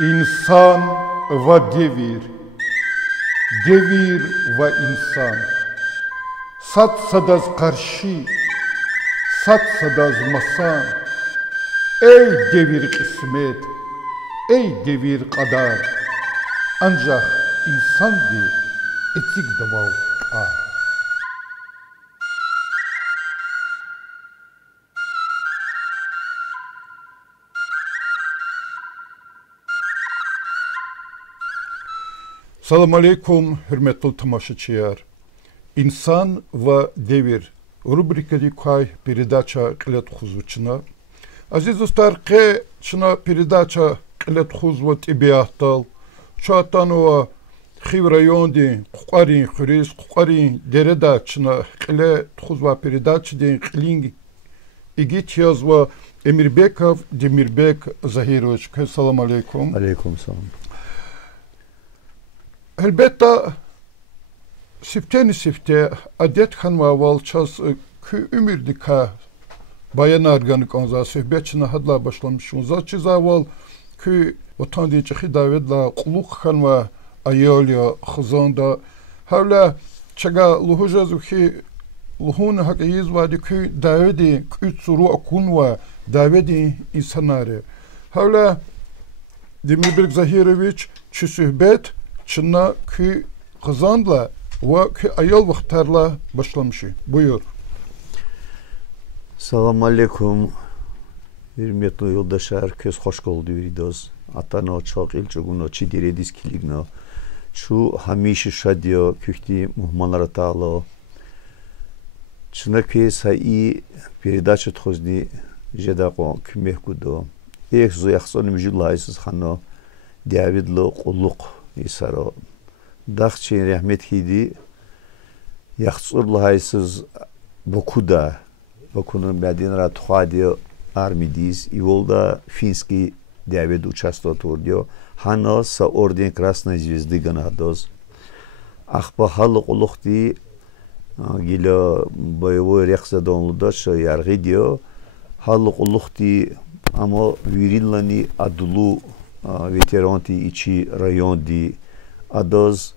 İnsan ve devir, devir ve insan. Sat sadaz karşı, sat sadaz masan. Ey devir kısmet, ey devir kadar. Ancak insan bir etik davav kar. Салам алейкум, hürmetli тамашачияр. Инсан ва девир. Рубрика дикай передача Клет Хузвучина. Азиз достар, ке чина передача Клет Хузва Тибиахтал. Чатанова Хив районди Кукарин Хурис, Кукарин Дереда чина Клет Хузва передача ден Клинг Игит язва Эмирбеков Демирбек Захирович. Салам алейкум. Алейкум салам. Elbette sifteni sifte adet hanma valças kü ümirdika bayan organik onza söhbetçine hadla başlamışım. Zaçı zaval kü vatandaşı davetla quluq hanma ayolya xızanda havla çaga luhujazu ki luhun hakiyiz vadi kü davedi kü suru akun ve davedi insanları. Havla Demirbek Zahiroviç çü söhbet Çınna ki kızandla ve ki ayol vaktarla başlamışı. Buyur. Salam aleykum. Hürmetli yoldaşlar, köz hoş geldi videos. Atana çok ilçeguno çidiredis kiligno. Şu hamişi şadiyo kühti muhmanlara ta'alo. Çınna ki sa'i передача тхозди жедaqo kümehkudo. Эх зуяхсон мжулайсыз хано Davidlo qulluq İsaro dağçı rahmet hidi yaxsurlahaysız Bokuda Bokunun bedin ratxadiyo armidiz yolda finski David участвовал Хано sa орден Красной Звезды Ганадоз Ахба халық улухти гило боевой рехзадонлуда шо яргидио халық улухти амо вириллани адулу ветеранти ичи район ди адоз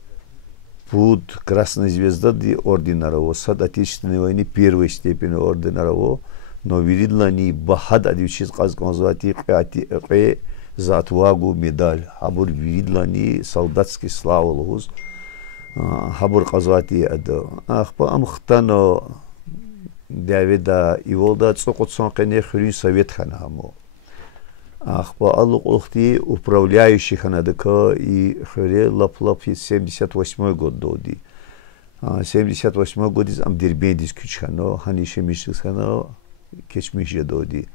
пуд Красная Звезда ди орденарово сад Отечественной войны первой степени орденарово но вириллани бахад адивчиз казганзати qe за отвагу медаль хабур вириллани солдатский слава луз хабур казати адо ахпа амхтано Давида иволда цоқотсон qene хрин совет ханамо Ахпа аллухти управляющий ханадыка и хре лаплап 78 год доди. 78 год из амдербедис күчхано ханиши мишхано кечмише доди.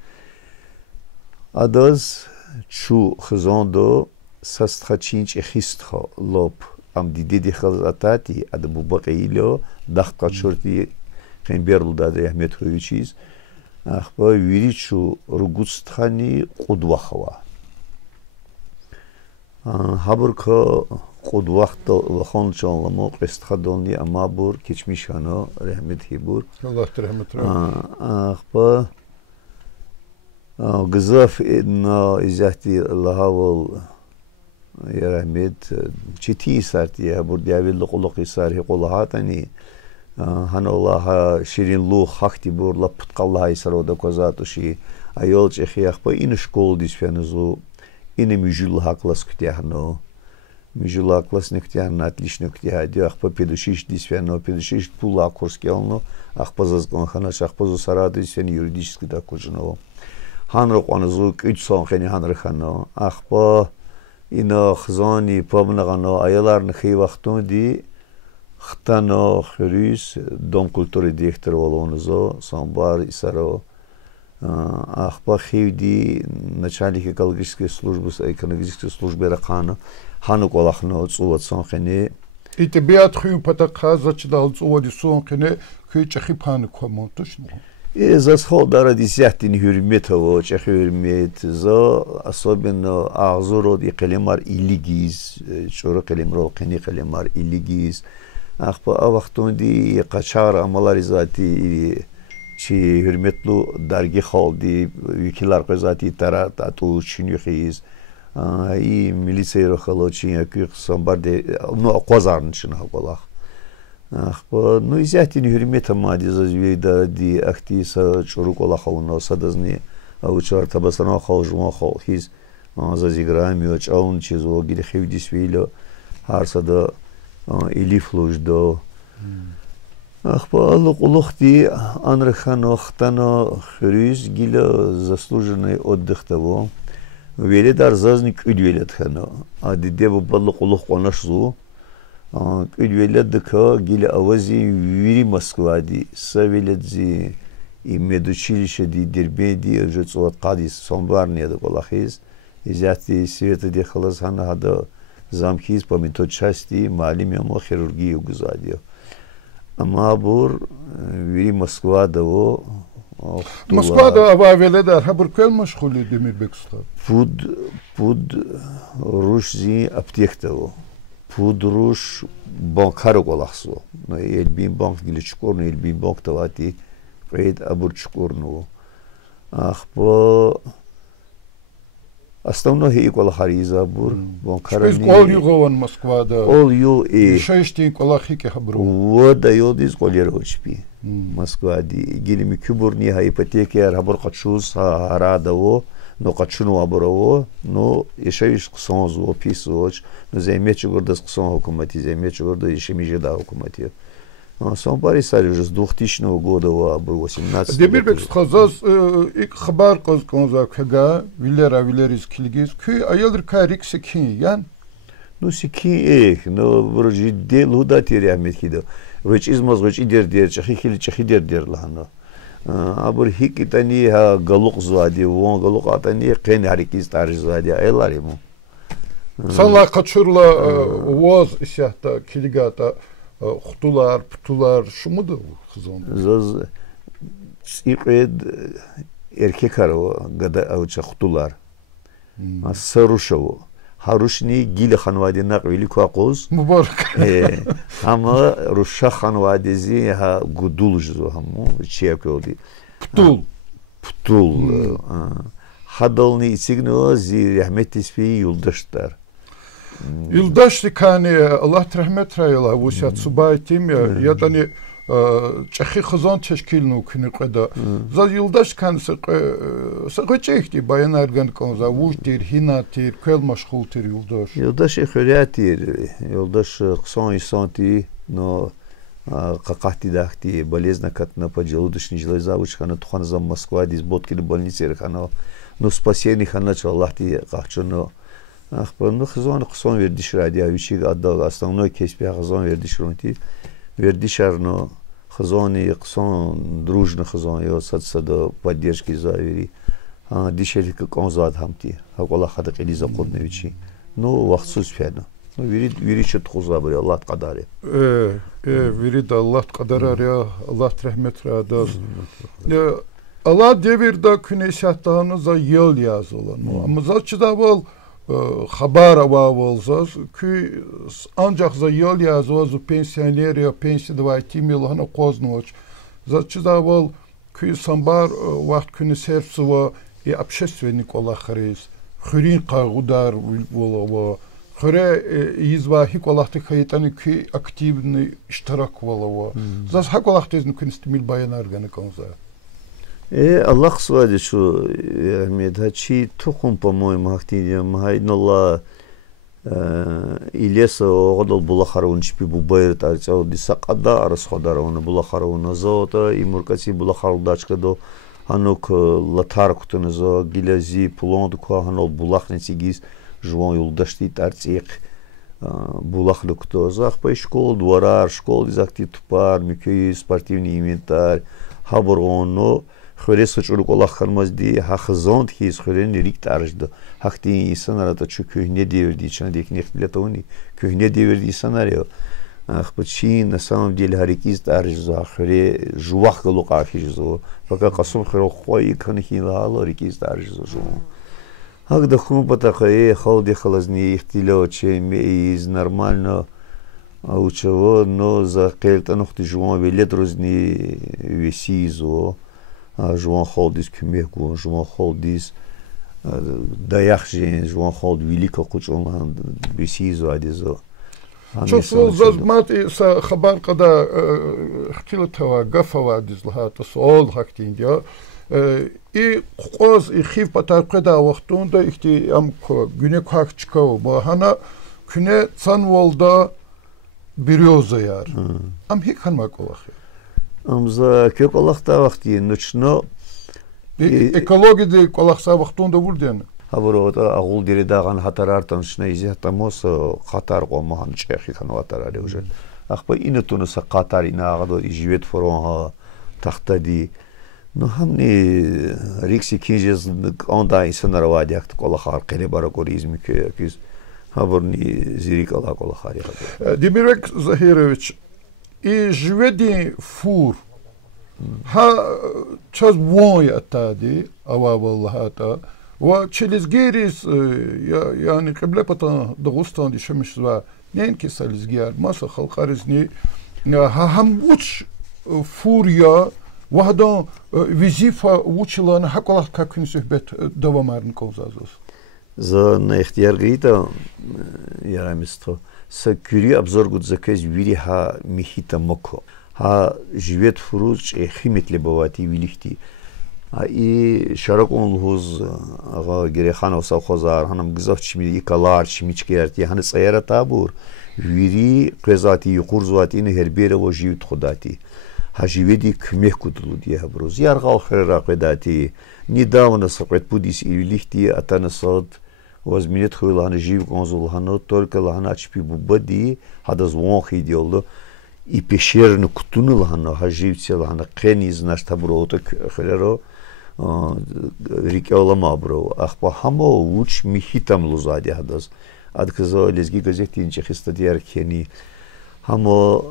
Адаз чу хзондо састхачинч эхистхо лоп амдидеди хазатати адбу бақило дахтачурти хемберлу даде ахметховичиз Ахба виричу ругуцтхани qudvaxwa. Habırka qudvaxta laxonçanlama qestxadonli amabur keçmişano rahmet hibur. Allah rahmet eylesin. Ahba gızaf na izahti lahaval ya rahmet çiti sarti ya bur diavel quluq sarhi qulahatani Ханаллаха ширинлу хахти бурла путкаллаха исарода козатуши айол чехиахпа ин школ дисфенузу ин мижулла класс ктяхно мижулла класс нектяхно отлично ктяхадио ахпа педушиш дисфено педушиш пула курскелно ахпа зазгон хана шахпазу сараду дисфен юридически дакужно ханро қанузу кучсон хени ханро хано ахпа ино хзони помнагано айоларны хивахтун ди Хтано Хрюс, Дом культуры директора Волонузо, Самбар Исаро, Ахпа Хивди, начальник экологической службы Рахана, Хану Колахно, Цуват Сонхене. И тебе отхую патака зачитал Цувади Сонхене, Хичахи Пану Комонтушно. И за сходара десятин Хюрметово, Чехюрмет, за особенно Азурод и Калимар Илигиз, Чура Калимро, Кени Калимар Илигиз, Ахпа авахтунди қачар амаларизати чи hürmetli dergi haldi ülkeler kızati tara tatu çinüxiz и милиция холочи ких самбарде ну аквазарнчина голах ну изяти не хурмета мади зазвейда ди актиса чурукола хауно садазни аучар табасана хаужма хау хиз зазиграми очаун чизо гиде хевдис вило харсада илифлуж до Ахпалу улухти анрахано хтано хрюз гила заслуженный отдых того. Велит арзазник удвелет хано. А дедеву балу улух конашзу. Удвелет дыка гила авази вири Москвади. Савелетзи и медучилище ди дербеди жуцуат кадис сонбарния да колахиз. Изяти света ди халаз хана хада замкиз по мето части малим ямо хирургию гузадио. Амабур вири Москва даво Москва да ававеле да хабур кел машхули Демирбек уста пуд рушзи аптектаво пуд руш банкаро голахсо но элбин банк гиле чукорно элбин банк тавати пред абур чукорно ахпо Основно хи кола хариза бур банкарани Спис кол югован Москва да ол ю и шешти кола хике хабру вода йодис колерочпи Москва ди гилими кюбурни ха ипотеки хабр качус харадаво но качуну абраво но ешевиш ксонзу описоч но земечу гордас ксон хукумати земечу гордо ешемижеда хукумати Самбари сари уже с 2000 года был 18. Демирбек сказал, ik хабар коз конза кега вилерис килгиз ки аялдыр карик секин ян. Ну секин но вроде дел худа терямет кидо. Веч измаз веч идер чахи дер лахно. Абур хикитани ха галук зуади вон галук атани кен харикиз тарж зуади айларимо. Сала качурла воз исяхта килгата Хутулар, ptular, şu mudur kızım? Zaz İqed erkek arı gada avça hutular. Saruşo. Haruşni gil xanvadi naqvili qaqoz. Mübarek. Ama Ruşa xanvadizi ha gudulju hamu çiyakodi. Ptul. Hadalni isigno zi rahmet ispi yoldaşlar. Yıldaşlı kani Allah rahmet rayla bu şat subaytim ya tani çehi xazan teşkilnu kini qada za yıldaş kan sıqıçıqti bayan ergan konza vuştir hinatir kel maşğultir yıldaş yıldaş xuriyatir yıldaş qson isanti no qaqati daqti болезна katna по желудочной железа учхана тухана за Москва диз боткили больнице хана но спасение хана чаллахти qaqchuno Ну, хазон ксон вердиш радио учиг адда основной кеспи хазон вердиш ронти вердишарно хазони ксон дружно хазон yo садсада поддержки завери дишели конзад хамти хакола хада қилиза қодневичи ну вахсус фена ну вери чет хузабри Аллах qaдари veri de Allah qadar ya Allah rahmet radaz Allah devirde küneşatlarını za yol yazılan ama zaçıda bol Xabar avavolzaz ki ancak za yol yazvaz pensionerya pensi davati milhana qoznoch zaçı davol ki sambar vaqt kuni serpsva и общественник олахриз хурин qagudar volova xure izvahi qolahti khaytani ki активный iştirak volova zas hak olahtezn kunistimil bayan argani konza Allah свади что медачи тухум по-моему активно хайнолла илеса одол булахарун чипи бубайр тарчау дисақада арасходарона булахарона зота имуркаси булахардачка до анук латар кутунзо гилази плонд ко ханол булахниси гиз жуон юлдашти тарциq булахлук то захпай школ дворар школ дизакти тупар микей спортивный инвентарь хабороно Хөресөч улах ханмазди хахзонд хиз хөрен риктаржды. Хахти insanlara çünkü devirdi içine нехлетони köhne devirdi insanlar ахпачи на самом деле харикиз таржза хре жувах галуқахижзо пока қасым хро хой канхилало рикиз таржзо Агда хумпата хае халди халазни ихтилоче из нормально аучево но за келтанухти жума велетрозни весизо Жуан холдис кумеку, жуан холдис Даях жон ход велико кучон бисизо адизо. شوفوا زمات خبر قدا اختلطوا قفوا دزلها تصول حكتين ديا и qoz xif batarqada vaqtunda ихти am güne kakçkao bahana küne sanvolda biryoza yar am hik hanmak olaq amza kök olaqta vaqti nuchno экология колақса вaqtunda vurdian Haburo agul diri dağın hatarar tanışına izahtamos Qatar qomahan çexi kan vatarare уже. Ахпа инатуна са Qatar ина агадо живет форонха тахтади. Но хамни рикси кинжез онда инсанар вадяхт кола хар qere баракоризм кез хабурни зирикала кола хари. Демирек Захирович и живеди фур ها چاز وای اتادی اوا والله تا و چلیزگیریز yani قبل پتا دغستان دیشمش و نین که سالزگیر ماسا خلقارزنی هم وچ فوریا و هدا وظیفه وچلان حقلا کاکن صحبت دوامارن کوزازوس За на ихтияр гита ярамисто са кюри обзор гуд заказ вири ха михита моко ها جویت فروش خیمت لبواتی ویلیختی ای شرق اون لحوظ آقا گره خانه و سوخوزار هنم گذافت چمی یکالار چمی چکیرتی هنه سیاره تابور ویری قزاتی یقورزواتی نه هر بیره و جویت خوداتی ها جویدی کمه کدلو دیه بروز یارغال خیر راقداتی نداونه سقط بودیس ویلیختی اتانه صد وزمینت خویل هنه جیو کنزول هنه ترک لحنه چپی بودی هده زوان خیدی oldu и пещерную кутуну лахана хаживце лахана кениз наш таброоток хелеро рикеолама бро ахпа хамо уч михитам лузади хадас адказо лезги газетин чехистадиар кени хамо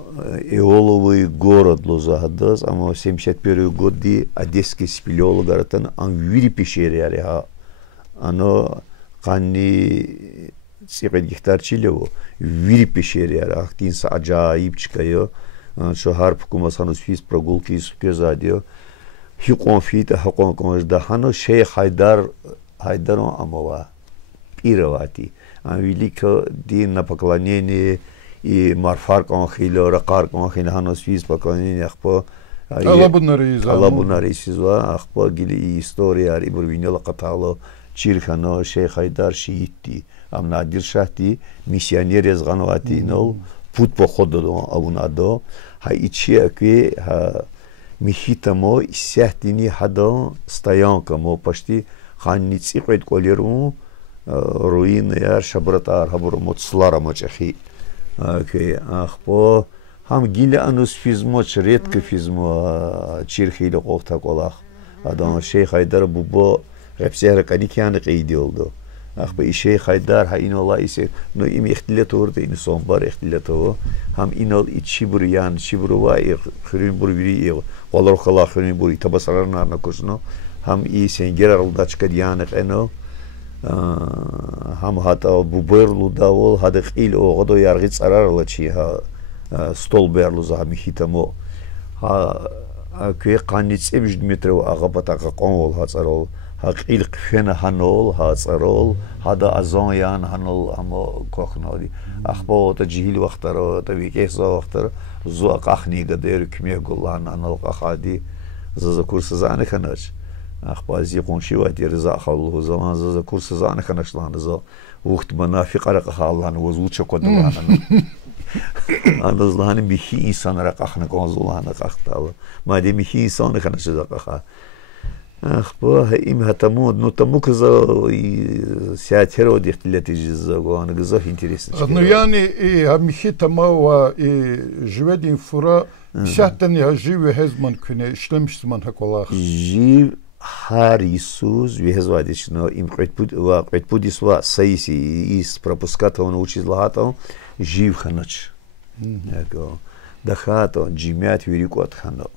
эоловый город лузадас амо 71 годи одесский спелеологаратан ан вири пещере аля ано кани سیقد گفتار چیلو ویری پیشیری آخرین سا عجایب چکایو شهر حکومت هنوز فیس پرگولکی سکوزادیو حکومت فیت حکومت کنش دهانو شیخ حیدر اموا پیرواتی آنویلی که دین نپاکلانیه ای مرفار کن خیلی رقار کن خیلی هنوز فیس پاکلانیه اخبا الله بناریزی و اخبا گلی استوری اری بروینه لقطالو چیرخانو شیخ حیدر شییتی am Nadir Şahti misyoner yazganvati nol put poходу авунадо ha içi ha михитамо сяхтини хадо стоянкамо почти ханници qed колеру руин яр шабратар хабурмо цларамо чахи ке ахпо ham гиле анус физмо редко физмо чирхили qofta kolaq adam Şeyh Haydar bubo repsehre kanikyan qeydi oldu Ахпа ишей хайдар ха инола исе но им ихтилат орда ин сомбар ихтилатово хам инол ичибур ян чибурва и хрин бурвири олор хала хрин бури табасарна на кошно хам и сенгер алдачка ян ено хам хата буберлу давол хадх ил огодо яргы царарла чи ха столберлу за михитамо ха ке каниц эбж дмитров агапатака конвол хацарол حقیل قفن هنول هازرول هذا ازاین هنول اما کوخنادی اخبار تجهیل وقت را تویکه وقت را زو قخنی قدر کمیه گلان هنول قخادی زز کورس زانه کناش اخبار زی قنشی و دیرزا خالو زمان زز کورس زانه کناش لان زا وقت منافق را قخالان وزود چکود لان انداز لان بیشی انسان را قخن کنزولان قختال ما دی بیشی انسان کناش زا قخا أخبار إم هتمود نو كذا سياتيرو ديختلتي جزء وأنا جزء интересно. Ну يعني همشي تماوا جوادين فرا شاتني هجيو هزمان كني إشلمش زمان هكولاخ. جيو هاريسوز وهزواديش نو إم قيد بوديس وا سايسي إس пропуската он учит лагато جيو خناش. يعني دخاتو جيمات ويريكوت خنو.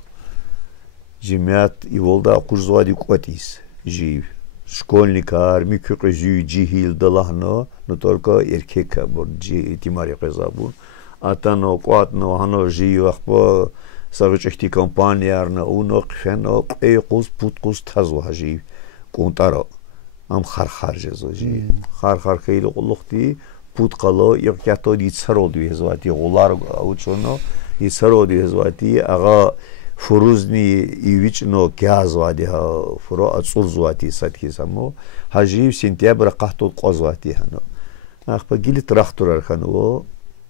Жимят и волда курзвади кутис жив. Школьникар, микрокрезю, джихил далахно, но только еркека бур джи тимари казабур. Атано куатно хано жив ахпо саручехти компаниярна уно кхено эйқус путкус тазва жив. Кунтаро. ам хархар жезожи хархар хейло лохти путқало якято дицародуи хезвати олар аучоно дицароди хезвати ага фурузни ивично кязвади ха фуро ацурзвати сатхисамо хажи сентябр қахтол қозвати хано ахпа гили трактор архано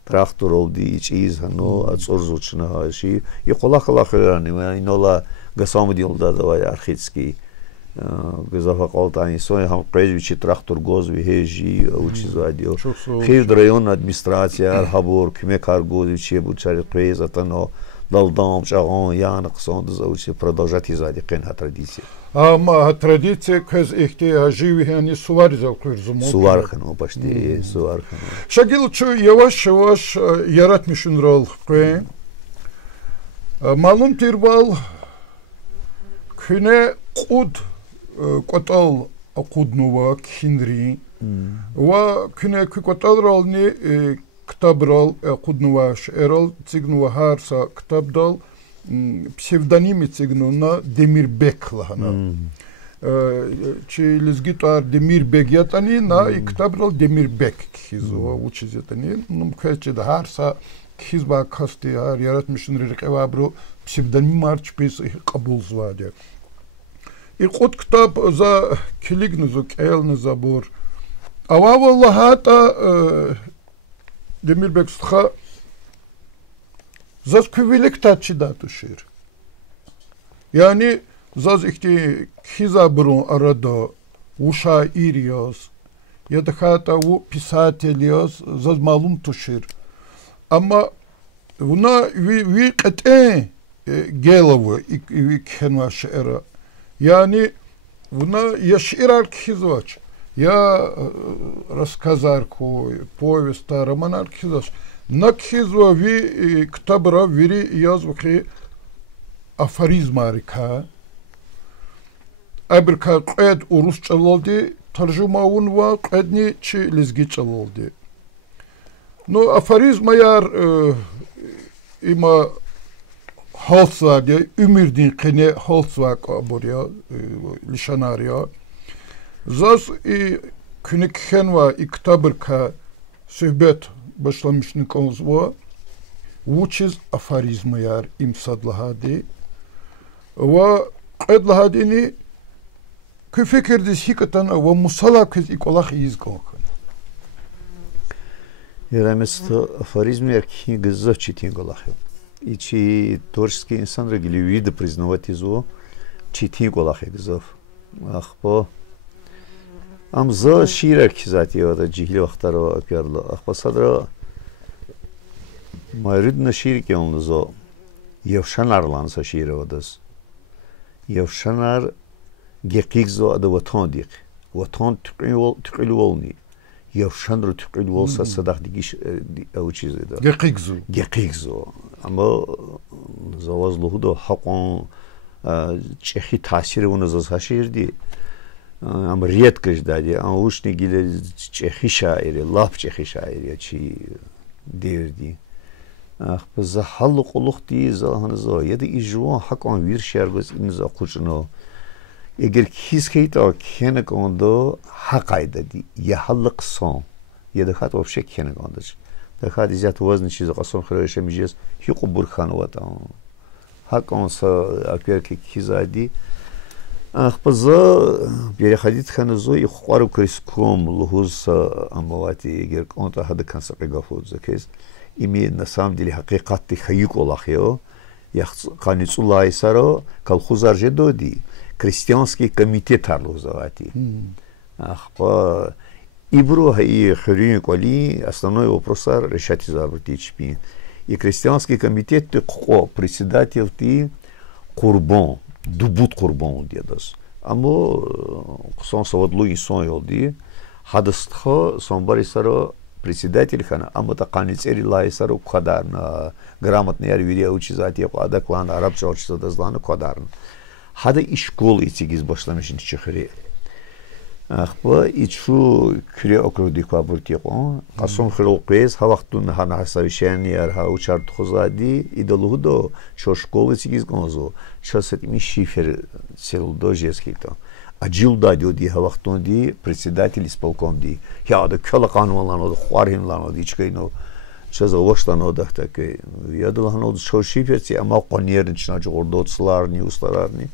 трактор олди чиз хано ацурзучна хаши иқолахлахрани инола гасамди олда давай архицки гзафа қалтани сой хам қежвичи трактор гозви хежи учизвадио хев район администрация хабор кме каргозвичи бучари қезатано далдам чагон ян қсон заучи продолжать изади қен традиция ама традиция кез ихте живи они сувар залкурзум сувар хано почти сувар хано шагил чу яваш яваш яратмишун рол қен малум тирбал күне қуд قطال قدنوا كينري وكنا كقطال رالني كتاب رال قدنوا شعرال تيجنوا هارسا كتاب دال псевдоними تيجنونا دمير بيك لهنا چي لزگيتار دمير بيك ياتاني نا كتاب رال دمير بيك كيزو وچيز ياتاني نمكاچ ده هارسا كيز با كاستي هار yaratmışın رقابرو псевдоним марч пес قبول زواده иқут китаб за килигнузу кэлны забор ава валлахата демирбек стха заз küvilik taçida tuşir yani zaz ихти хизабрун арада уша ириос ya da hatta u pisatelios zaz malum tuşir ama buna vi qat'e gelavu vi kenva şera Yani buna ya şiir архизовач, я рассказарку, повесть, роман архизовач. Накхизва ви ктабра вири язвахи афоризмарика. Абирка қед урус чалолди, таржумаун ва қедни чи лизги чалолди. Но афоризма яр има Halsvag, ümirdin kene halsvag buraya lişanarya. Zaz künikhenva iktabırka söhbet başlamışını konuzva. Vuçiz afarizma yar imsadlahadi. Ve qedlahadini küfekirdiz hikatan ve musala kız ikolak iz konkan. Yaramesta afarizma yar ki gızza çitin golak. И че творческий инсан регили виды признавать изо чити голах егзов ахпо амза ширак кизати ода жихли вахтаро акерло ахпо садра майридна ширки онлозо евшанар ланса шире одас евшанар гекигзо ада ватон дик ватон тқилволни евшанр тқилволса садах дигиш аучизеда гекигзо اما زواز لهودو حقون چخی تاثیر اون از هاشیر دی اما ریت کش دادی اما وش نگیل چخی شاعری لاب چخی شاعری چی دیر دی اخ بز حل قلوخ دی زهان زا یاد ایجوان حقون ویر شرگز این زا خوشنو اگر کیس کیتا کنه کندو حق ایدادی یه حل قصان یه دخات وفشه کنه کندش دخات ازیات وزن چیز قصان خیرش میجیز هیچ برخانوات آن هکانس اکبر که کیزادی اخبزا بیاری خدیت خانزوی خوارو کریسکوم لحوز امواتی اگر کنتا هد کنسر قفوز کیس ایمی نسام دیلی حقیقتی خیوک اولاخیو یا قانیت الله سرا کل خوزار جدو دی کریستیانسکی کمیته ترلوزاواتی اخبا ибру и хрюни коли основной вопрос решать забртичпи и крестьянский комитет ты ко председатель ты курбон дубут курбон дедас амо сон савадлу инсон йолди хадастхо сонбари саро председатель хана амо та каницери лай саро кадарна грамотный яр вирия учизати ада клан арабча учится дазлана кадарна хада и школы тигиз башламышын чехри ахба ичу кре окруди квабуртиқон асон хилқез хавақтун хана хасавишен яр ха учарт хузади идолудо чо школы тигиз гонзо часет ми шифер целдо жескито Ажилда диоди хавахтонди председатель исполком ди. Я да кала канвалано хвархинлано дичкайно. Чаза воштано дахтаке. Я дулхано шошиферти ама qonierнична жордоцларни устарарни.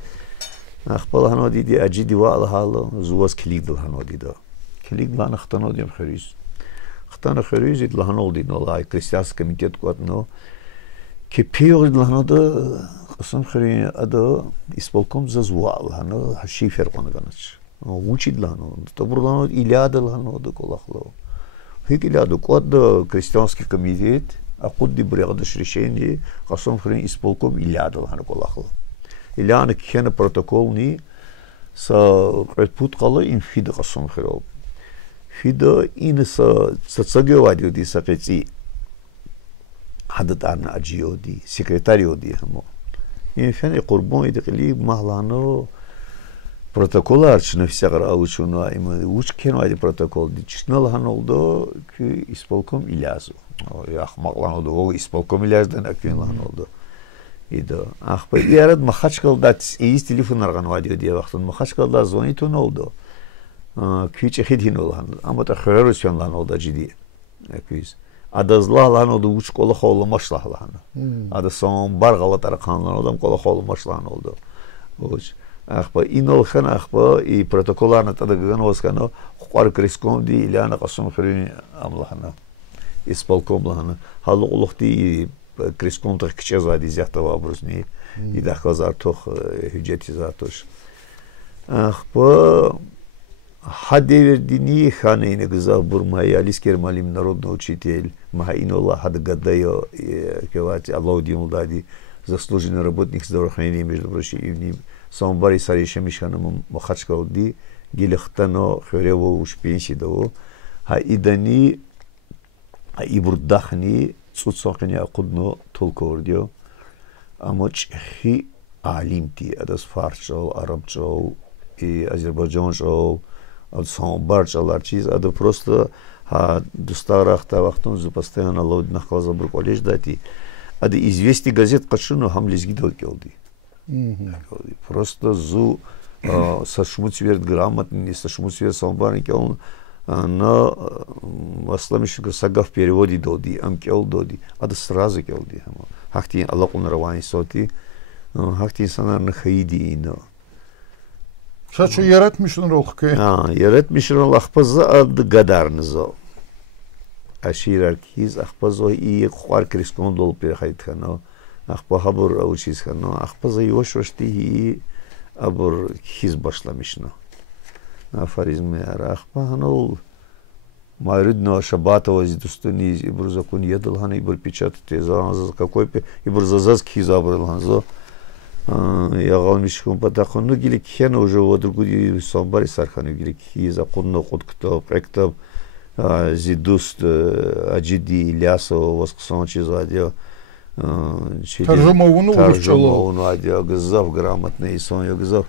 Ахпалхано диди аджиди валхало зуас клигдалхано дида. Клигдлан хтано дим хрис. Хтана хрис идлхано динно лай крестьянский комитет котно. Кипиор идлхано да قسم خرين أدا إسبالكم زوال هنا هالشيء فرقنا كناش ومشيد لهنا تبرلانو إلياد لهنا ده كل أخلاق هيك إلياد قد كريستيانسكي كميتيت أقود دي بريغد شريشيني قسم خرين إسبالكم إلياد لهنا كل أخلاق إليان كيان بروتوكولني سا قربوت قلا إن فيد قسم خيرو فيد إن سا تسجوا دي سقيتي حدث عن أجيو دي سكرتاريو دي همو يعني قربون يدقلي مهلانو протоколlar чны всегда аучуну им уч кено айди протокол дичнал ханолдо ки исполком илязу ахмакланолдо о исполком иляздан аквинланолдо идо ахпа ярад махачкалдат из телефонарган вадио ди вақтан махачкалда звонитунолдо кичи хидинолхан амата херусянланолдо жиди аквиз Adazlahlanoldu uç kola xoğlamaşlahlanı. Adı son barğala taraqanlanoldu kola xoğlamaşlanoldu. Uç axpa inolxan axpa i protokollarna tadaggan oskano qar kriskom di ilana qasum xrin amlahana. Исполкомлahana. Haluqluqdi kriskom taq kichazadi zyahtava brusni. Idaqazar tox hüceti zatoş. Axpa Хадевердини ханейне гзав бурмай алискер малим народный учитель Махаинулла Хадгадайо кевати Аллаудим дади заслуженный работник здравоохранения между прочим и в ним самбари сарише мишханом Махачкалди гилехтано хорево уж пенсии дало идани ибурдахни цуцохни акудно толковдио амоч хи алимти адас фарчо арабчо и азербайджанчо от самбарчалар чиз ада просто достарахта вахтун за постоянно лоднах казабрук олеж дати ада известный газет качуну хамлизги долкелди просто зу сашмуцверт грамотный сашмуцверт самбарник он на асламишка сага в переводе доди амкел доди ада сразу келди хахти аллахун равани соти хахти санар хаиди ино Saçı yaratmışsın ruhke. Yaratmışsın akpazı adı gadarnızı. Aşirarkiz akpazı iyi kuar kriskon dolup bir hayt kano. Akpa habur avuçiz kano. Akpazı yoş iyi abur hiz başlamışno. Afarizmi yara. Akpa hanol Майридно Шабатова здустани ибр закон едал хана ибр печатать за какой ибр зазазки забрал ханзо я галмишком потахон ну гили кхена уже вот другой самбари сархану гили кхи законно ход кто проектов зидуст аджиди Ильясо восксон чизадио таржумовну адио гзав грамотный сон я гзав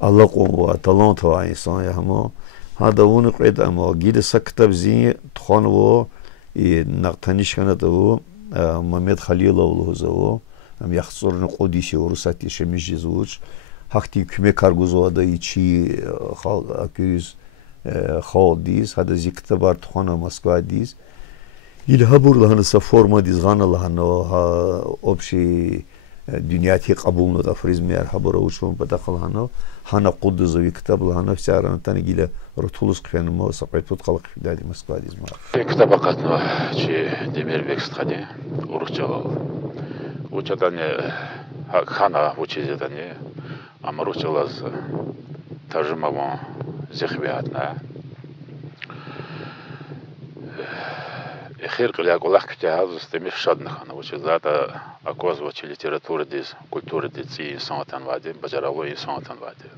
аллаху талантова инсан я хамо هذا ونقعد أما جيل سكتب زين تخانوا نقتنيش كانت هو محمد خليل الله زوا هم يخسر نقوديش ورساتي شميش زوج حقتي كم كارجوزوا ده يشي خال أكيز خال ديس هذا زي كتبار تخانا مسكوا ديس يلهبور لهنا سفورما ديس غانا لهنا أبشي دنياتي قبولنا تفريز مير حبر وشون بدخل هنا هنا قد زوي كتاب لهنا في سعر تاني جيله رتولس قفنا ما سقيت بتقلق في دادي مسكوا ديس ما كتاب قطنا شيء دمير بيكس خدي ورجال وجدني خانا وجدني أما رجال ترجمة ما زخبياتنا خير قليا قلق كتاب استمر شادنا خانا وجدات أقواز وجه ليتراتورة ديس كولتورة ديس إنسان تنوادي بجراوي إنسان تنوادي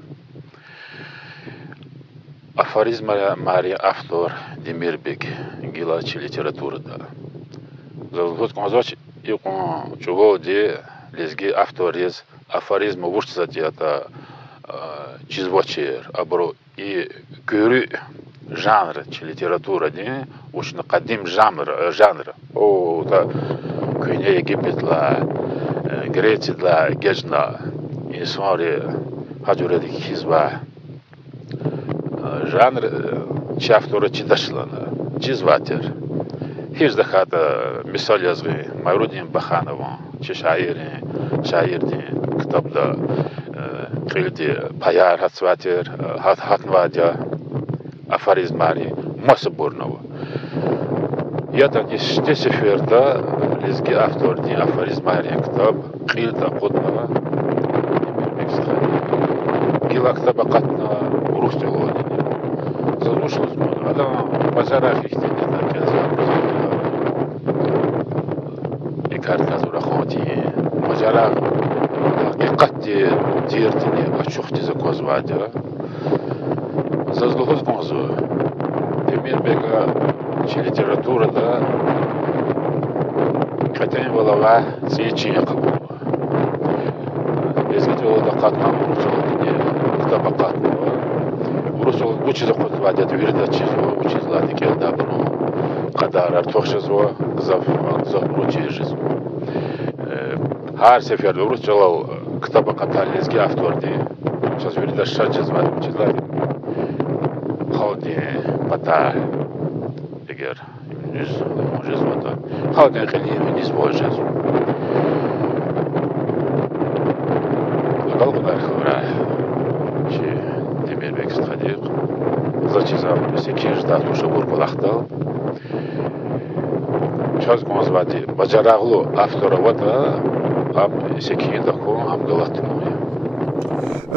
Афоризм Мария автор Демирбек гилачи литература да. Вот конзоч и кон чего де лезги авторез афоризм вурчса это чизвочер абро и көрү жанр литература де очень кадим жанр. О да көне Египетла Грецияда гежна и смотри хаджуреди хизба жанр чафтора чидашлана, чизватер. Hiç de kada misal yazgı Mavrudin Bakhanova, şairdi kitapda qildi payar hatsvater hatnvadia aforizmari Mosabornova. Я-то не стесиферда лизги автор ди aforizmari kitap qildi qodnava Gilakta bakatna Rusça oldu. Zazuшлось можно. Adam bazara xixtedi merkezde. Kartaz uraxoti majara haqiqatni dirdini açuqti zakozvadi zazluhoz mavzu Demirbega literaturada qat'an valava seychin qabul ezgit yolda qatnam rusulni kitaba qatnam rusul uchi zakozvadi virda chizo uchi zlati kelda bunu qadarar to'xshizvo zavrучи жизнь Her seferde Rusçalı kitaba katalezgi avtordi. Сейчас верда шача звать, чизлар. Халди пата егер yüz yüz vata. Халди хали вниз божез. Далгыдар хора. Чи Демирбек стадик. Зачиза секиж да туша бурбалахта. Сейчас конзвати бажараглу авторовата am sekiyinde ko am galatmıyor.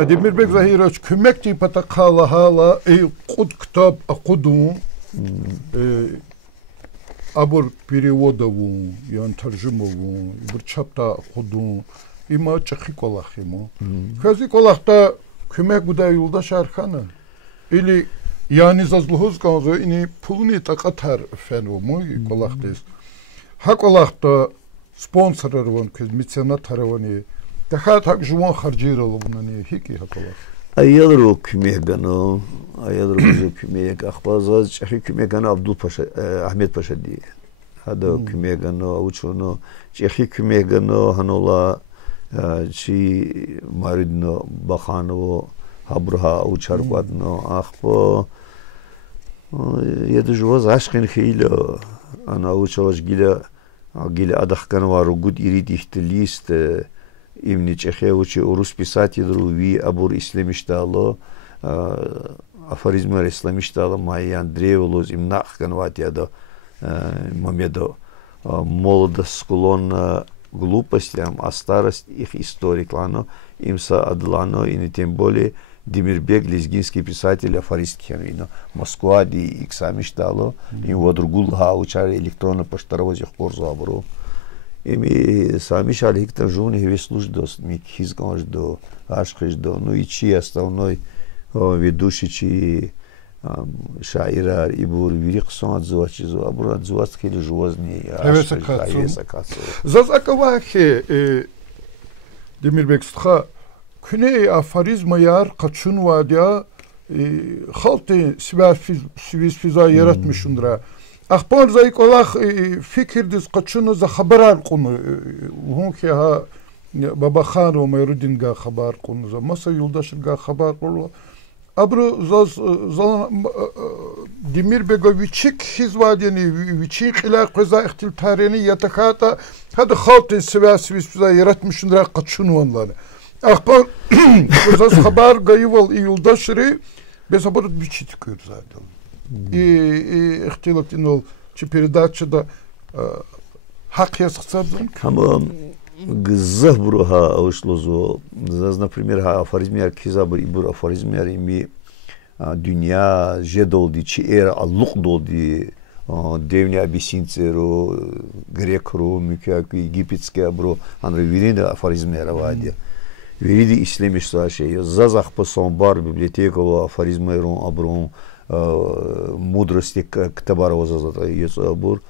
Demirbek Zahiraç kümekti patakala hala qud kitap aqudum abur переводову ян таржумову bir çapta aqudum ima çıkıkolahimo. Kazıkolahta kümek bu da yolda şarkanı. İli yani zazluhoz kanzo ini puluni taqatar fenomu kolahtes. Hakolahta спонсорирован, меценатирован. Така так жумон харжировал на хики хакова. Ayalro kümegano, ayalro kümeg akhbazaz çahi kümegano Abdul Paşa, Ahmet Paşa diye. Hada kümegano avuçono, çahi kümegano hanola çi maridno Bakhanovo Habrha avuçarpadno akhpo. Yedu juvaz aşkın khilo ana avuçoş gila Гили Адахканова ругуд ирид ихтилист имни Чехевичи урус писателю ви абур исламиштало афоризмер исламиштало Майя Андреевлоз имнахканватия до момедо молодость склонна глупостям, а старость их историк лано имса адлано и не тем более Демирбек, лезгинский писатель, афорист Хервино, Москва, ди иксамиштало, им вот другул хаучари электронно поштаровозих порзабру. Ими сами шаликтан жуни веслуж до микхизганж до ашхиж до, ну и чи основной ведущий чи шаира ибур вириксон отзывачи абур отзывац хели жуазни Хевесакацу. Зазакавахе Демирбек стха Күней aforizma yar kaçın vadya haltı sivas fiza yaratmışındır. Akbar zayık olak fikirdiz kaçını za haber konu. Hunki ha Babakhan o Mavrudin ga haber konu za masa yoldaşın ga haber konu. Abru zaz Demirbek'e viçik hizvadiyeni viçik ila kıza ihtil tarihini yatakata hadi haltı sivas fiza yaratmışındır kaçın onları. Akbar zaz haber gayıval yoldaşırı без оборот бичиткают задал. И хотел ol чи передачада hak yazıksadın. Tamam. Gızah buruha avuşlozu. Zaz например aforizmer kizabır ibur aforizmer imi dünya jedoldi çi era alluk doldi. Древние абиссинцы, грек, мükaki, египетские, анры вириды афоризмера вади. Вириди ислемиш саши. Зазах пасон бар библиотеково афоризмерун абрун мудрости ктабарова зазата есабур.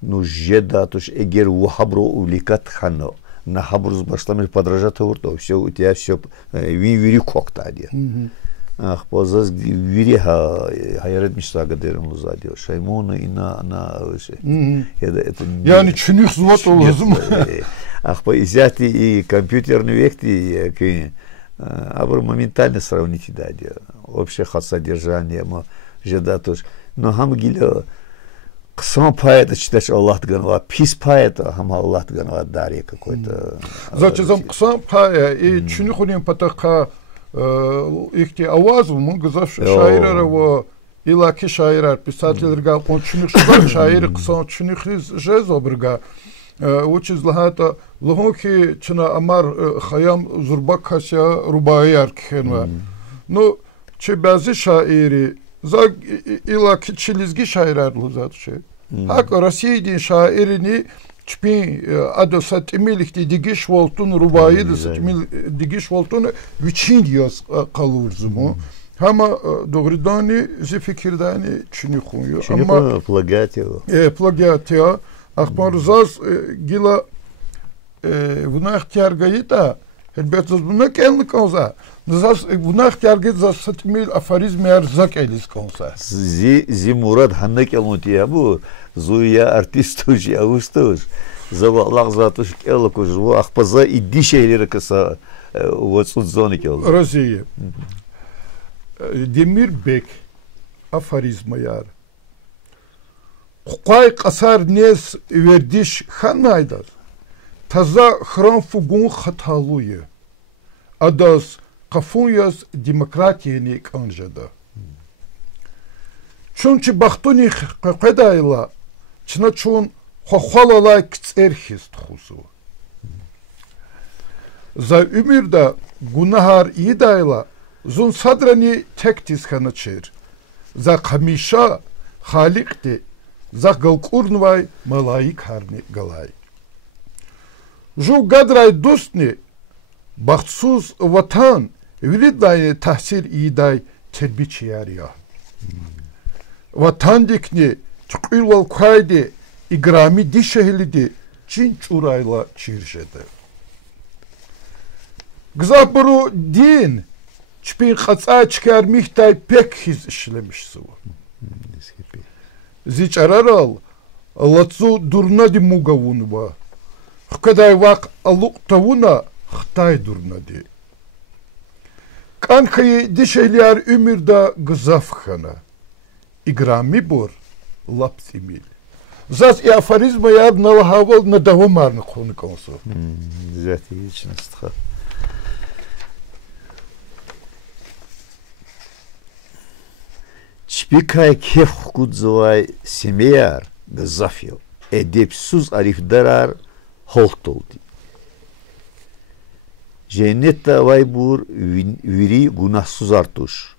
Ну жеда туш эгер ухабро увлекат хано. На хабрус башламир подражать то все у тебя все вири коктади. Ах, позаз вири хайрат мишсага дерун лузади. Шаймона ина на вообще. Это Yani çünük zvat lazım. Ах, по изяти и компьютерный век ти абр моментально сравнить дади. общее содержание, жадатуш. Но хамгило ксам поэта читать Аллах ганва, пис поэта хам Аллах ганва дарья какой-то. Зачем ксам поэ и чунихуним патака ихти авазу мугзав шаирарова илаки шаирар писателерга он чуних шаир ксам чуних жезобрга учиз лахата лохоки чна амар хаям зурбакася рубаяр кхенва. Ну че бази шаири Zag ilaki çilizgi şairarlı zatı. Hak Rusya'nın şairini çpin adı satimilikti digiş voltun rubayı da satimil digiş voltun viçin yaz kalurzumu. Ama doğrudan zi fikirdani çini xunuyor. Ama plagiatio. Plagiatio. Akbar zaz gila buna ihtiyargayı da elbette buna kendi konsa. Buna ihtiyargayı zaz satimil afarizm yer zak elis konsa. Zi Murad hanne kelmutiya bu. Zuya artistuş ya ustuş. Zavallah zatuş kelkuş. Bu akpaza iddi şeyleri kısa vatsut zoni kelkuş. Roziye. Demir Bek afarizma yar. Kukay kasar nes verdiş xanaydar. Taza xran fugun xataluyu. Adas kafunyas demokratiyeni kanjada. Çünkü baktuni qedayla çına çun xoxalala kitserhis txusu. Za ümirda gunahar idayla zun sadrani tektis xanaçer. Za kamisha xaliqti za galqurnvay malayik harni galay. Ju gadray dostni baxtsuz vatan vilidayni tahsil iday terbiçiyariya. Vatan dikni çıqilval kaydi igrami di şehlidi çin çurayla çirjedi. Gzapuru din çpin qatsa çıkar mihtay pek hiz işlemiş sıvı. Ziç araral latsu durna di mugavunu ba. Hkaday vak aluk tavuna Xtay durna di. Kankayı di şeyler ümirda gzaf xana. İgrami bor lapsimil. Zas i afarizma yar nalahaval na davamarni konu konsu. Zati için istihar. Çpikay kef kudzavay semeyar gzafyo. Edepsuz arifdarar holt oldu. Cennette avay bur viri günahsız artuş.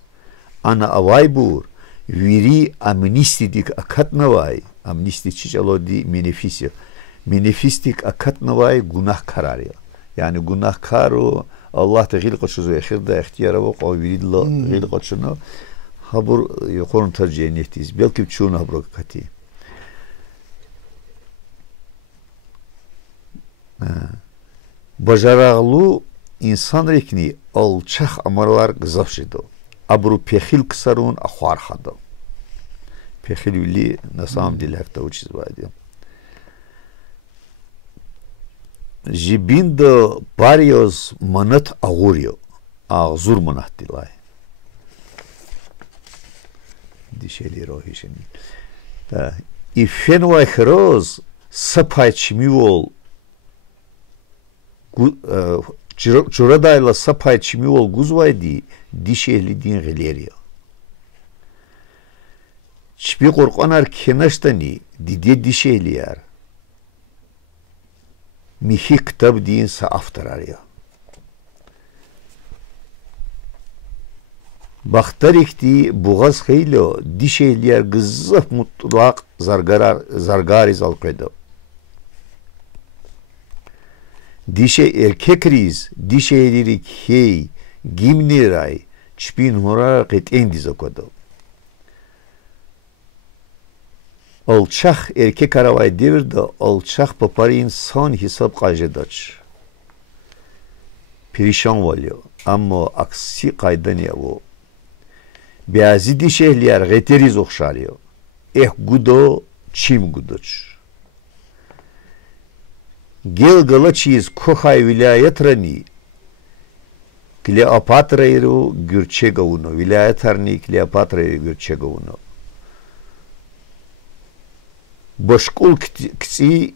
Ana avay bur viri amnistidik akatnavay. Amnisti çiçalo di menefisyo. Menefistik akatnavay günah kararı. Yani günah karu Allah da gil koçuzu ehirde ihtiyara vok o viridla gil koçunu habur yukarın tercih niyetiz. Belki çoğunu habur kati. Bajarağlı insan rekni alçaq amarlar gızafşido. Abru pexil kısarun ahvar hado. Pexil uli nasam dilekta uçiz vadi. Jibindo barrios manat ağuryo. Ağzur manat dilay. Dişeli rohişin. İfen vay xeroz sapay çimiol Çuradayla sapay çimiol guzvaydi diş ehli din geleriya. Çipi korkanar kenaştani dide diş ehliyar. Mihi kitab din sa aftarar ya. Baktar ikti buğaz kheylo diş ehliyar gızıf mutlak zargariz alqayda. Dişe erkek riz, dişe elirik hey, gimniray, çpin horar qetendi zakodo. Alçaq erkek aravay devirde alçaq paparin san hesap qajedaç. Perişan valyo, amma aksi qaydan yavo. Biazi dişe ehliyar qeteriz oxşaryo. Gudo, çim gudoç. Gel galaçiz kohay vilayet rani Kleopatra'yı Gürçegov'unu, vilayet harni Kleopatra'yı Gürçegov'unu. Başkul kisi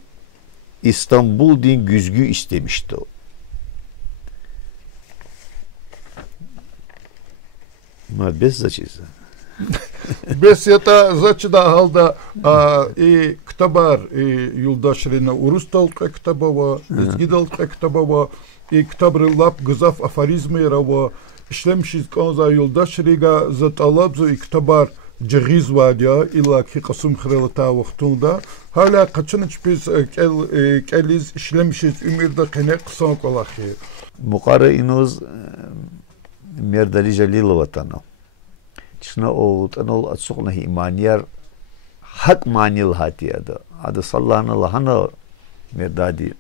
İstanbul din güzgü istemişti o. Ma bez zaçıysa. Без это зачда халда и ктабар и юлдашрина урусталка ктабава, изгидалка ктабава и ктабрылап гызав афоризмы раво ишлемшиз конза юлдашрига заталабзу и ктабар جغيز واديا إلا كي قسم خرالتا وقتوندا hala kaçınıç biz keliz işlemişiz ümirde kene kısan kolakı. Mukarı inuz Merdali Jalilova tano. Çına o tanol atsukna imaniyar hak manil hatiyada. Adı sallallahu lahana Merdadi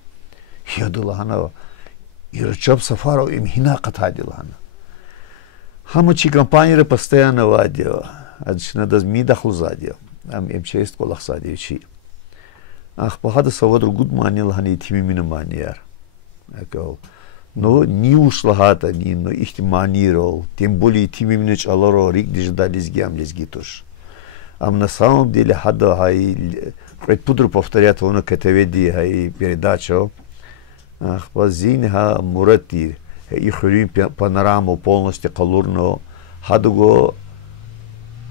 yadu lahana irçab safaro imhina qatadi lahana. Хамычи компании постоянно вадио. Адшина даз мида хузадио. МЧС колахсадио. Ах, пахада савадру гуд манил хани тимимина манияр. Но не ушлахата, но их манирол, тем более тимимина чаларо рик диждализгиам лизгитуш. На самом деле хада хай предпудру повторят воно кетеведи хай передачу. Ах, базин ха муратир. И хрим панораму полностью калурно хадуго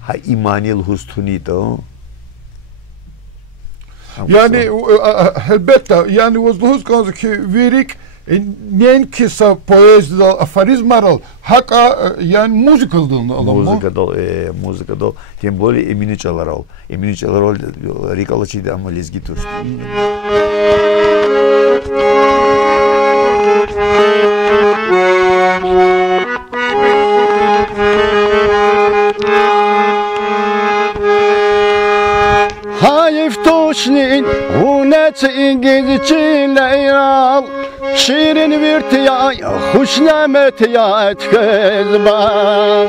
ха иманил хустунито. Yani elbette yani uzluğuz konzu ki verik nen kısa poezide aforizmaral haka yani müzikaldığını alalım. Müzikadol tem bolее Emine Çalaral. Emine Çalaral rikalaçıydı ama lezgitur. Hayftuşnin unet İngilizce leyral şirin virtiyay huşnametiyat kezban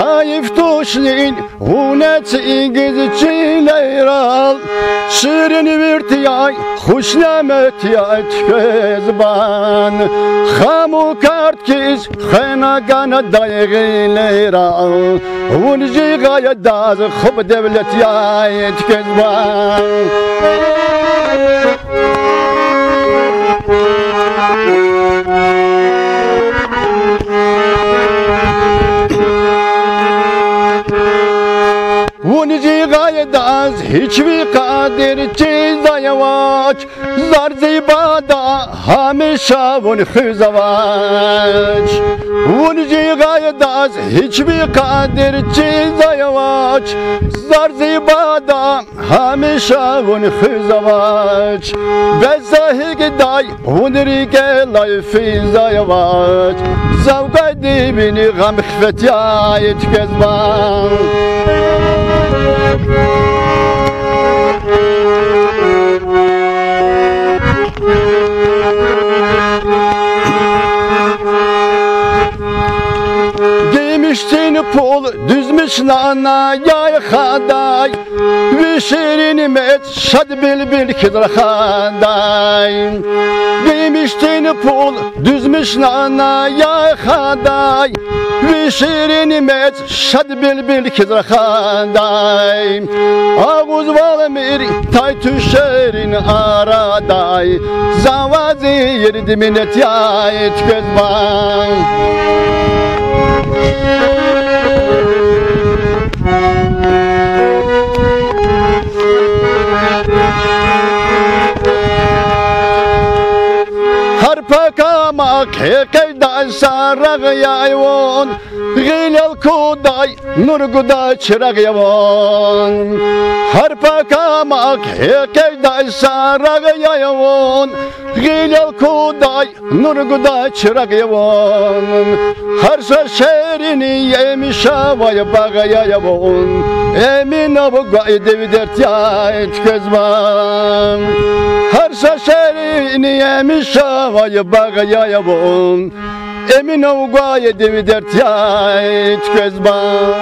Hayftuşnin unet İngilizce leyral şirin virtiyay huşnametiyat kezban Hamu kart kiz khana gana dayği leyral Unji gayet daz khub devlet yayet kezban Unji gayet daz hiçbir kadir çizayavaç Zar zibada hamişa un khizavaç Unji gayet daz hiçbir kadir çizayavaç Zar zibada hamişa un khizavaç Bezahi giday unri gelay fizayavaç Zavga dibini gam khfet yayet kezban Giymiştin pul düzmüş nana yay haday Vişirin met şad bilbil kidra haday Giymiştin pul düzmüş nana yay haday Vişirin met şad bilbil kidra haday Ağuz valmir tay tüşerin araday Zavazi yerdi minet yayet gözban Harpakamak hekayda sarag yayvon Gilal kuday nur guday çırag yayvon Harpakamak hekayda sarag yayvon Gilal kuday nur guday çırag yayvon Harsa şerini yemiş havaya bagaya yayvon Emin abu gay devidert yayet kezban Harsa şerini yemiş havaya bagaya yayvon Emin avgaya devidert yayet kezban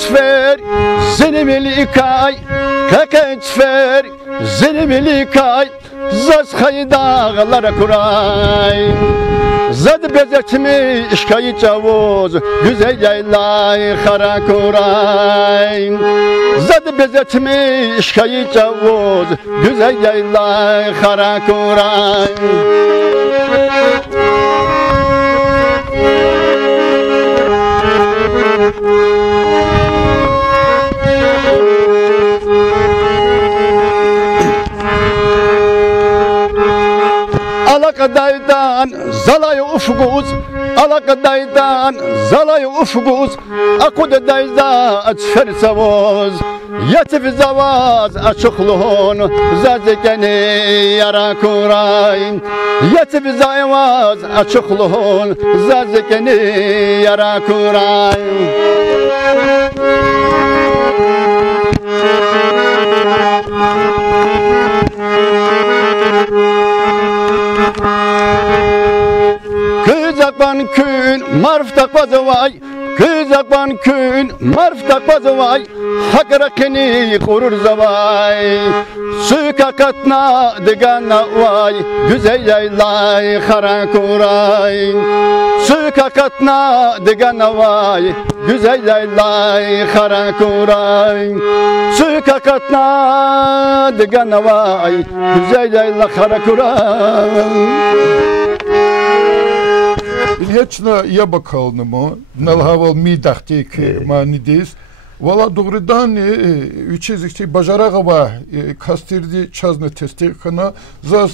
kaketsfer zinimilikay kaketsfer zinimilikay zaz haydağlara kuray zad bezetmiş kayıcavuz güzel yaylay kara kuray zad bezetmiş kayıcavuz güzel yaylay kara kuray Alakadaydan zalay ufguz Alakadaydan zalay ufguz Akudadayda açfer savuz Yatif zavaz açıklığın Zazekeni yara kurayın Yatif zavaz açıklığın Zazekeni yara kurayın Kızakban kün marf takbazı vay Kızakban kün marf takbazı vay Hakrakeni kurur zavay Suka katna digana vay Güzel yaylay kara kuray Suka katna digana vay Güzel yaylay kara kuray Suka katna digana vay Güzel yaylay kara kuray Hečna yabakalını mı? Nalhaval midahti ki manideyiz. Valla doğrudan üçezikti bajaragava kastirdi çazne testi kana zaz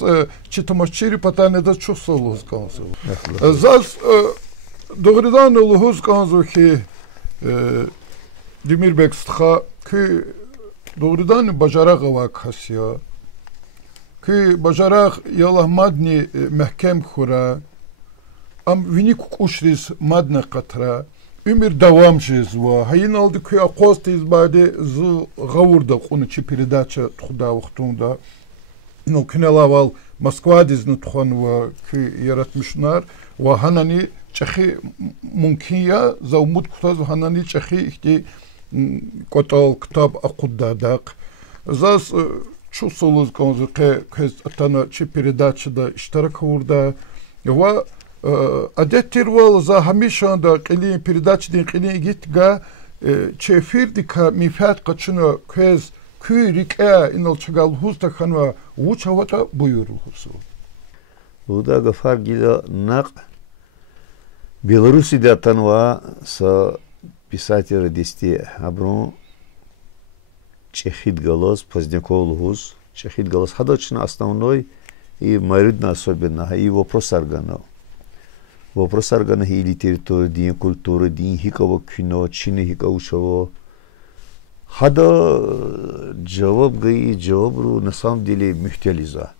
çitamaşçiri pataneda çok soluz kanzo. Zaz doğrudan oluz kanzo ki Demirbek stha ki doğrudan bajaragava kasya ki bajarag yalah madni mehkem khura am vinik uşriz madne qatra ümür davam jezwa hayin aldı ki aqostiz bade zu gavurda qunçi передача txuda vaqtunda no kinelaval Moskva dizini txanwa ki yaratmışlar ve hanani çexi mümkün ya zavmut kutaz hanani çexi ihti kotal kitab aquddadaq zas çu soluz konzu kez atana çi передача da iştirak vurda ve Адеттирвал за хамишанда қилин передачдин қилин гитга чефирдика мифат қачуна кез кюрика инал чагал хуста ханва учавата буйурухусу. Уда гафар гида нақ Беларуси да танва са писателя дести абрун Чехид Галос Поздняков Лугус Чехид Галос хадочно основной и майрудно особенно и вопрос аргано. Вопрос аргана и литература, дин культура, дин хикаво кино, чини хикаушаво. Хада джаваб гаи джавабру на самом деле мюхтялиза.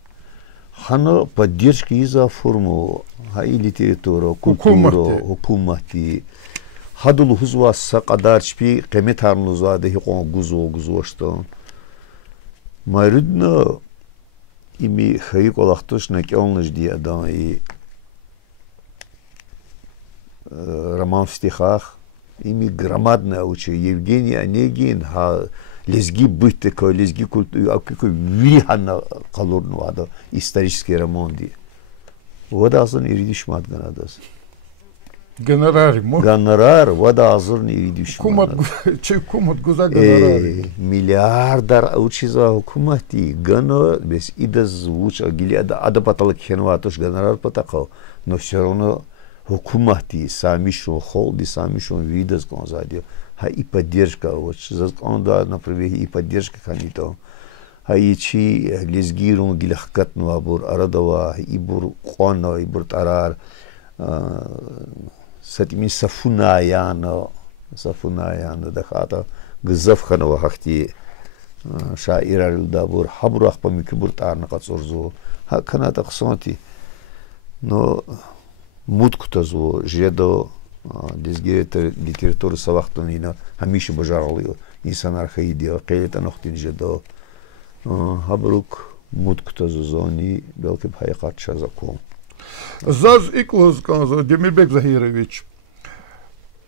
Хана поддержки из-за форму, и литература, культура, хукумати. Хадул хузва сакадар шпи кеметарнуза да хикон гузо что. Майрудно ими хайк олахтош на кёлнаш диадан и роман в стихах, ими громадная уча Евгений Онегин, лезги быть такой, лезги культуры, а какой вихана калорну ада исторический роман ди. Вот азан иридиш мат ганадас. Гонорар мо? Гонорар, вот азан иридиш мат. Кумат гуза гонорар. Миллиардар учиза хукумати гано без идаз уча гили ада паталак хенватош гонорар патакал, но все равно Хукумати самишон холди самишон видас конзадио ха и поддержка вот он да например и поддержка канито ха и чи лезгирун гилахкатну абур арадава и бур қона и бур тарар сатими сафунаяно дахата гзафханова хахти шаирар дабур хабурах памикбур тарна қацорзу ха каната қсонти но муткутазу жедо дизгирета литература савахтонина хамише бажаралио инсанар хаидио қелета нохтин жедо хабрук муткутазу зони белки хайқат шазаком Заз иклоз канзо Демирбек Захирович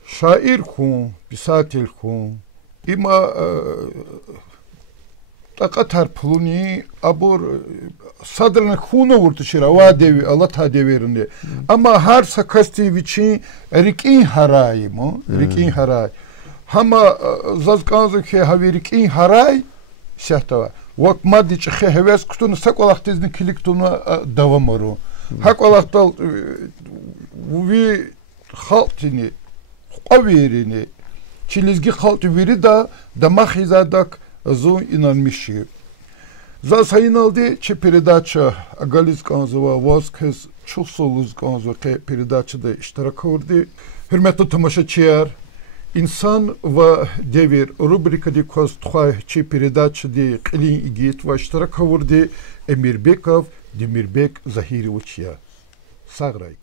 шаир хун, писатель хун, има такатар плуни абур садрна хуна уртшира вадеви алата деверне ама хар сакасти вичи рикин хараимо рикин харай хама зазканзу хе хавирикин харай шахтава вак мадич хе хевес кутун саколахтезни киликтуна давамару хаколахтал ви халтини аверини чилизги халти вирида дамахизадак зу инанмиши. За сайналди, че передача Агализканзова Вазкез Чусолузканзова передачада иштирак вурди. Hürmetli тамашачиар, инсан ва девир рубрикади костхай че передачади қилин игит ва иштирак вурди Эмирбеков Демирбек Захирович я. Саграйк.